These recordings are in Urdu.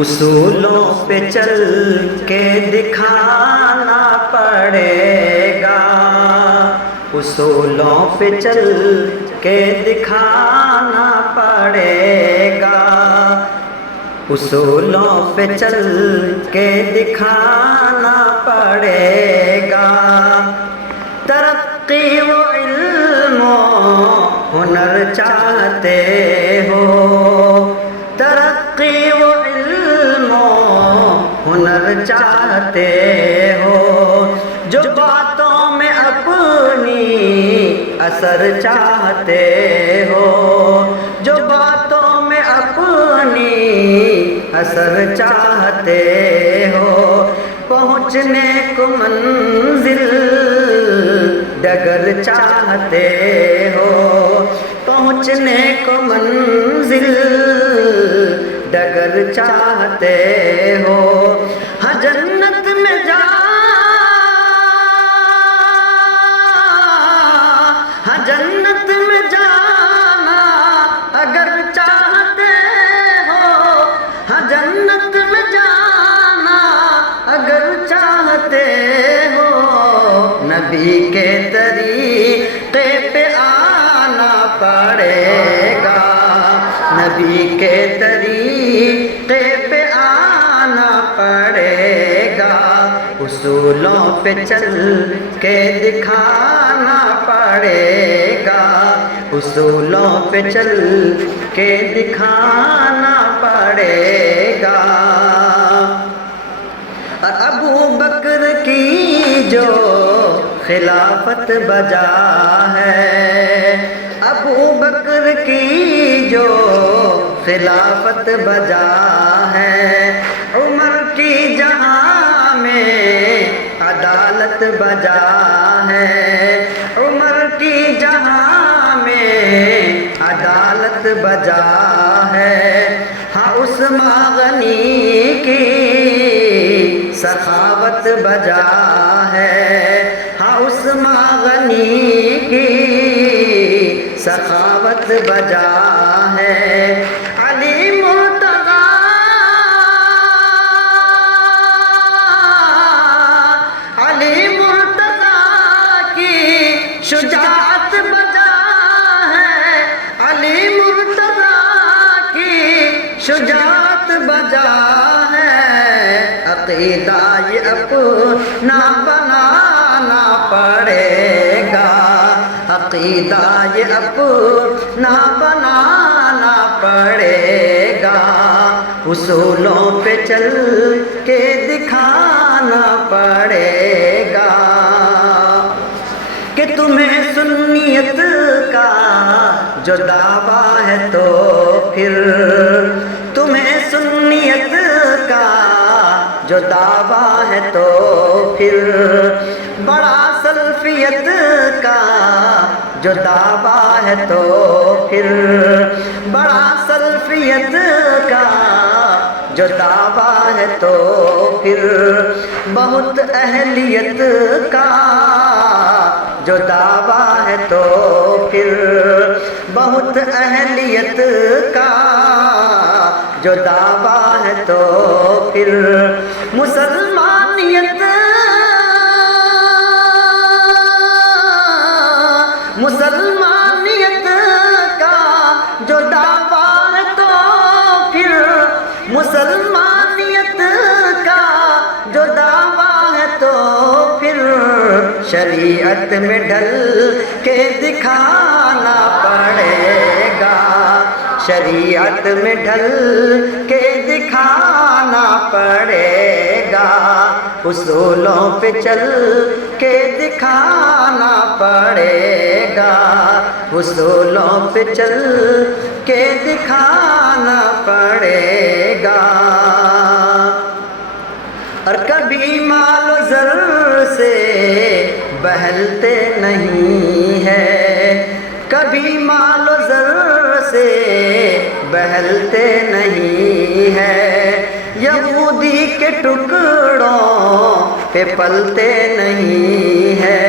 اصولوں پہ چل کے دکھانا پڑے گا، اصولوں پہ چل کے دکھانا پڑے گا، اصولوں پہ چل کے دکھانا پڑے گا۔ ترقی و علم و ہنر چاہتے ہو، ترقی و علم و ہنر چاہتے ہو، جو باتوں میں اپنی اثر چاہتے ہو، جو باتوں میں اپنی اثر چاہتے ہو، پہنچنے کو منزل ڈگر چاہتے ہو، پہنچنے کو منزل ڈگر چاہتے ہو، ہاں جنت میں جا، ہاں جنت میں جانا اگر چاہتے ہو، ہاں جنت میں جانا اگر چاہتے ہو، نبی کے طریقے پہ آنا پڑے گا، نبی کے طریقے پہ آنا پڑے گا، اصولوں پہ چل کے دکھانا پڑے گا، اصولوں پہ چل کے دکھانا پڑے گا۔ اور ابو بکر کی جو خلافت بجا ہے، ابو بکر کی جو خلافت بجا ہے، عمر کی جہاں میں عدالت بجا ہے، عمر کی جہاں میں عدالت بجا ہے، ہاں عثمان غنی کی سخاوت بجا ہے، ہاں عثمان غنی کی سخاوت بجا ہے، علی مرتضیٰ، علی مرتضیٰ کی شجاعت بجا ہے، علی مرتضیٰ کی شجاعت بجا ہے، عقیدہ یہ اپنا بنانا پڑے گا، عقیدہ یہ اپنا بنانا پڑے گا، اصولوں پہ چل کے دکھانا پڑے گا، کہ تمہیں سنیت کا جو دعویٰ ہے تو پھر، تمہیں سنیت کا جو دعویٰ ہے تو پھر، بڑا سلفیت کا جو دعویٰ ہے تو پھر، بڑا سلفیت کا جو دعویٰ ہے تو پھر، بہت اہلیت کا جو دعویٰ ہے تو پھر، بہت اہلیت کا جو دعویٰ ہے تو پھر، مسلمانیت، مسلمانیت کا جو دعویٰ ہے تو پھر، مسلمانیت کا جو دعویٰ ہے تو پھر، شریعت میں ڈھل کے دکھانا پڑے گا، شریعت میں ڈھل کے دکھانا پڑے گا، اصولوں پہ چل کے دکھانا پڑے گا، اصولوں پہ چل کے دکھانا پڑے گا، اور کبھی مال و زر سے بہلتے نہیں ہے، کبھی مال و زر سے بہلتے نہیں ہے، یہودی کے ٹکڑوں پہ پلتے نہیں ہے،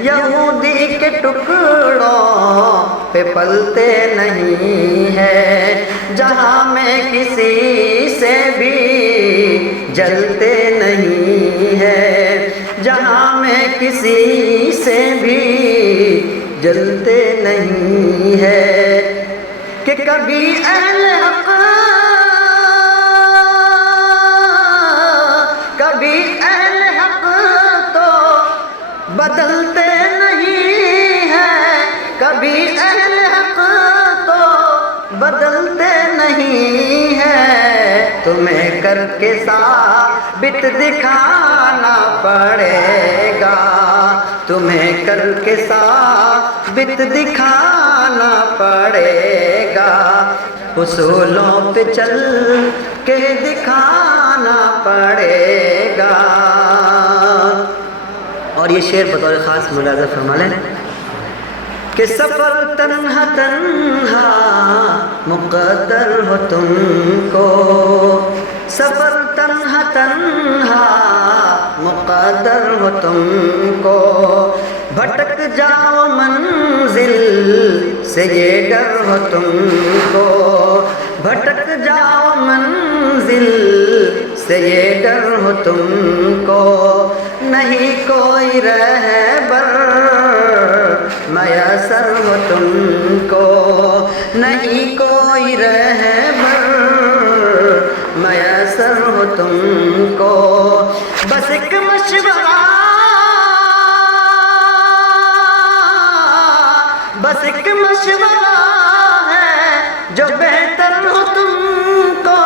یہودی کے ٹکڑوں پہ پلتے نہیں ہے، جہاں میں کسی سے بھی جلتے نہیں ہے، جہاں میں کسی سے بھی جلتے نہیں ہے، کہ کبھی اہل حق بدلتے نہیں ہیں، کبھی اہل حق تو بدلتے نہیں ہیں، تمہیں کر کے ثابت دکھانا پڑے گا، تمہیں کر کے ثابت دکھانا پڑے گا، اصولوں پہ چل کے دکھانا پڑے گا۔ اور یہ شعر بطور خاص ملاحظہ فرما لیں کہ سفر تنہا تنہا مقدر ہو تم کو، سفر تنہا تنہا مقدر ہو تم کو، بھٹک جاؤ منزل سے یہ ڈر ہو تم کو، بھٹک جاؤ منزل سے یہ ڈر ہو تم کو، نہیں کوئی رہبر میسر ہو تم کو، نہیں کوئی رہبر میسر ہو تم کو، بس ایک مشورہ، بس ایک مشورہ ہے جو بہتر ہو تم کو،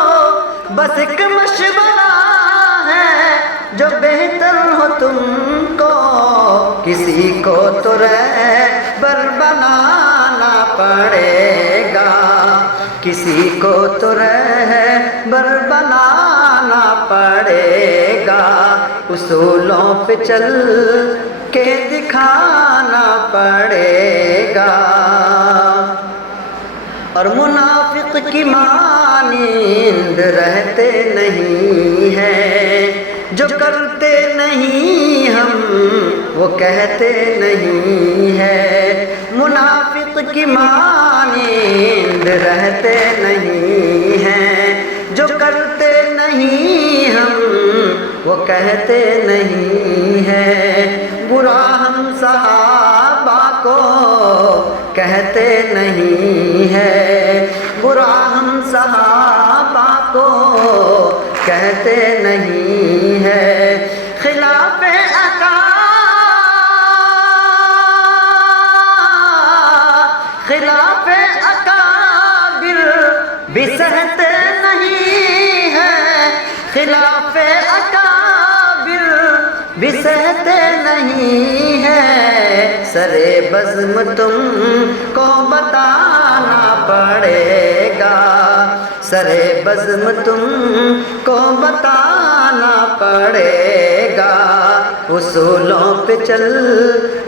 بس ایک مشورہ ہے جو بہتر ہو تم کو، کسی کو تو رہبر بنانا پڑے گا، کسی کو تو رہبر بنانا پڑے گا، اصولوں پہ چل کے دکھانا پڑے گا۔ اور منافق کی مانند رہتے نہیں ہیں، جو کرتے نہیں ہم وہ کہتے نہیں ہے، منافق کی مانند رہتے نہیں ہیں، جو کرتے نہیں ہم وہ کہتے نہیں ہے، برا ہم صحابہ کو کہتے نہیں ہے، برا ہم صحابہ کو کہتے نہیں ہے، خلاف عقا، خلاف اکابر بھی سہتے نہیں ہے، خلاف اکابر بھی سہتے نہیں ہے، سرے بزم تم کو بتانا پڑے گا، سرے بزم تم کو بتانا پڑے گا، اصولوں پہ چل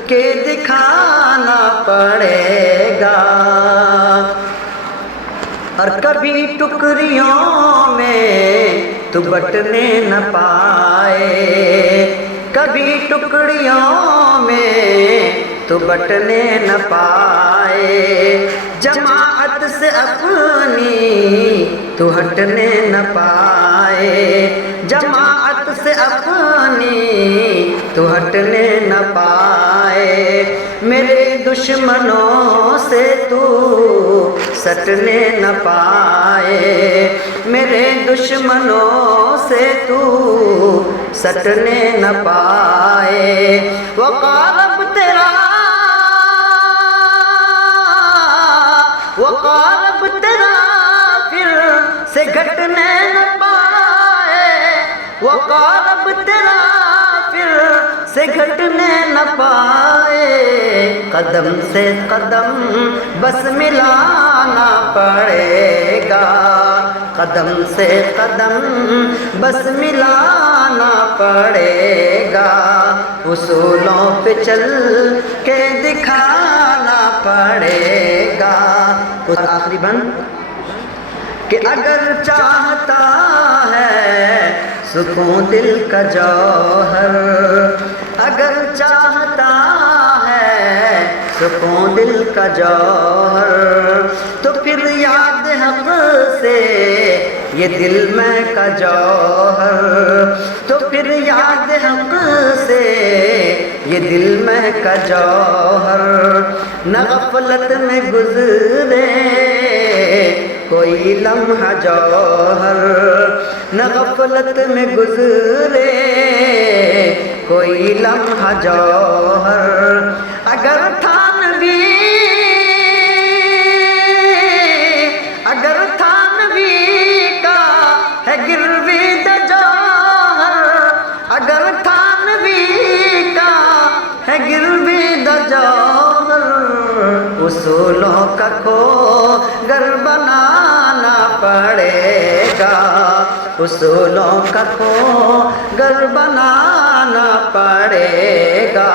کے دکھانا پڑے گا۔ اور کبھی ٹکریوں میں تو بٹنے نہ پائے، کبھی ٹکڑیوں میں تو بٹنے نہ پائے، جماعت سے اپنی تو ہٹنے نہ پائے، جماعت سے اپنی تو ہٹنے نہ پائے، میرے دشمنوں سے تو سٹنے نہ پائے، میرے دشمنوں سے تو سٹنے نہ پائے، وقارب تیرا، وقارب تیرا پھر سے گھٹنے نہ پائے، وقارب تیرا پھر سے گھٹنے نہ پائے، قدم سے قدم بس ملانا پڑے گا، قدم سے قدم بس ملانا پڑے گا، اصولوں پہ چل کے دکھانا پڑے گا۔ اور آخری بند کہ اگر چاہتا ہے سکون دل کا جوہر، اگر چاہتا ہے سکون دل کا جوہر، تو پھر یاد حق سے یہ دل میں کا جوہر، تو پھر یاد حق سے یہ دل میں کا جوہر، نہ غفلت میں گزرے کوئی لمحہ جوہر، نہ غفلت میں گزرے کوئی لمحہ جوہر، اگر تھانوی کا ہے گروید جوہر، اگر تھانوی کا ہے گروید جوہر، اصولوں کا کھو گر بنانا پڑے گا، اصولوں کا کھو گر بنانا پڑے گا،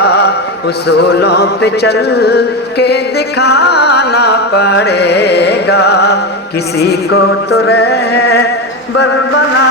اصولوں پہ چل کے دکھانا پڑے گا، کسی کو تو رہبر بنا